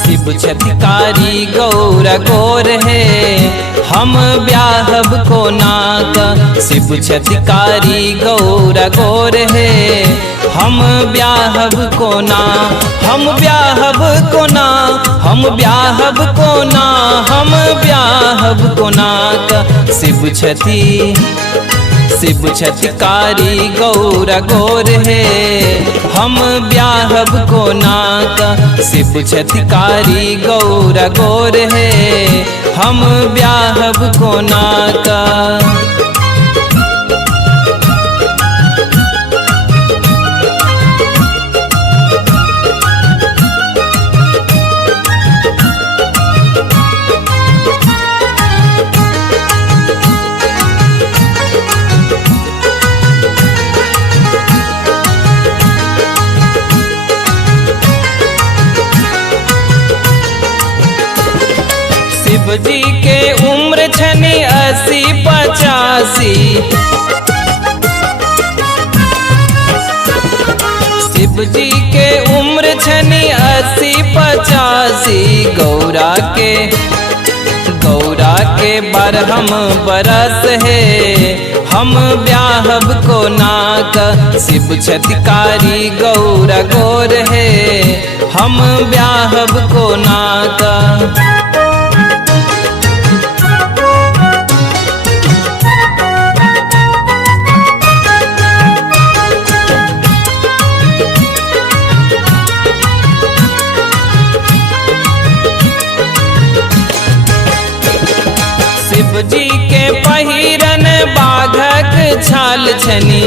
शिव छतिकारी गौर गोर है, हम ब्याहब को नाका। शिव छतिकारी गौर गोर है, हम ब्याहब को ना। हम ब्याहब को ना, हम ब्याहब को ना, हम ब्याहब को नाका। शिव छतिकारी गौर गोर है, हम ब्याहब को नाका। शिव छतिकारी गौर गोर है, हम ब्याहब को नाका। शिव जी के उम्र छनी 80-85। शिव जी के उम्र छनी 80-85। गौरा के बरहम बरस है, हम ब्याहब को नाका। शिव छतिकारी गौर गोर है, हम ब्याहब को नाका। शिव जी के पहिरन बाघक छाल छनी।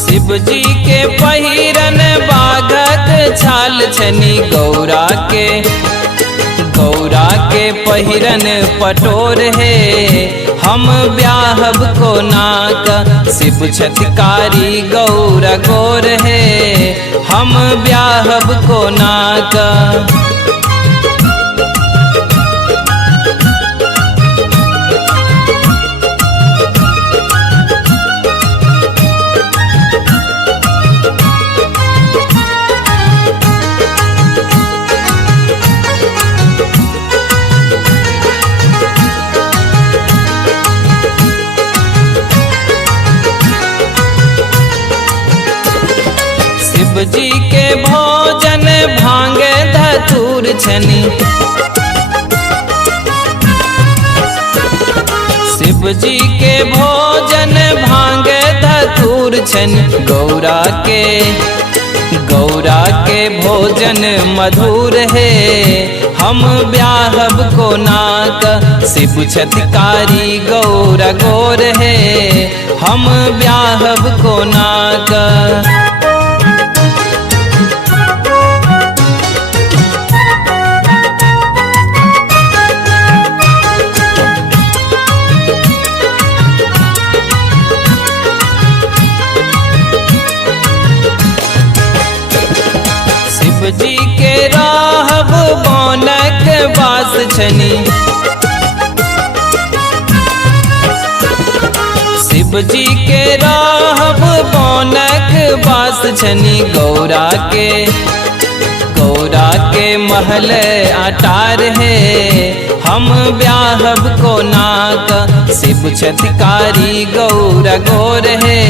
शिव जी के पहिरन बाघक छाल छनी। गौरा के पहिरन पटोर है, हम ब्याहब को नाका। शिव छतिकारी गौर गोर है, हम ब्याहब को नाका। शिव जी के भोजन भांग धतूर छनी। शिव जी के भोजन भांग धतूर छनी। गौरा के भोजन मधुर है, हम ब्याहब को नाका। शिव छतिकारी गौर गोर है, हम ब्याहब को नाका। शिव जी के राहब बोनक बास छनी। शिव जी के राहब बोनक बास छनी। गौरा के महल अटार है, हम ब्याहब को नाका। शिव छतिकारी गौर गोर है,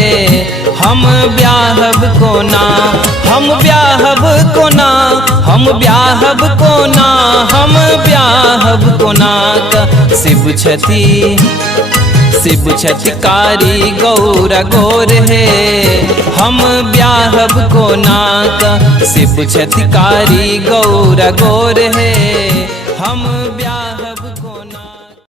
हम ब्याहब को ना। हम ब्याहब को ना, हम ब्याहब को ना, हम ब्याहब को नाका। शिव छतिकारी गौर गोर है, हम ब्याहब को नाका। शिव छतिकारी गौर गोर है, हम ब्याह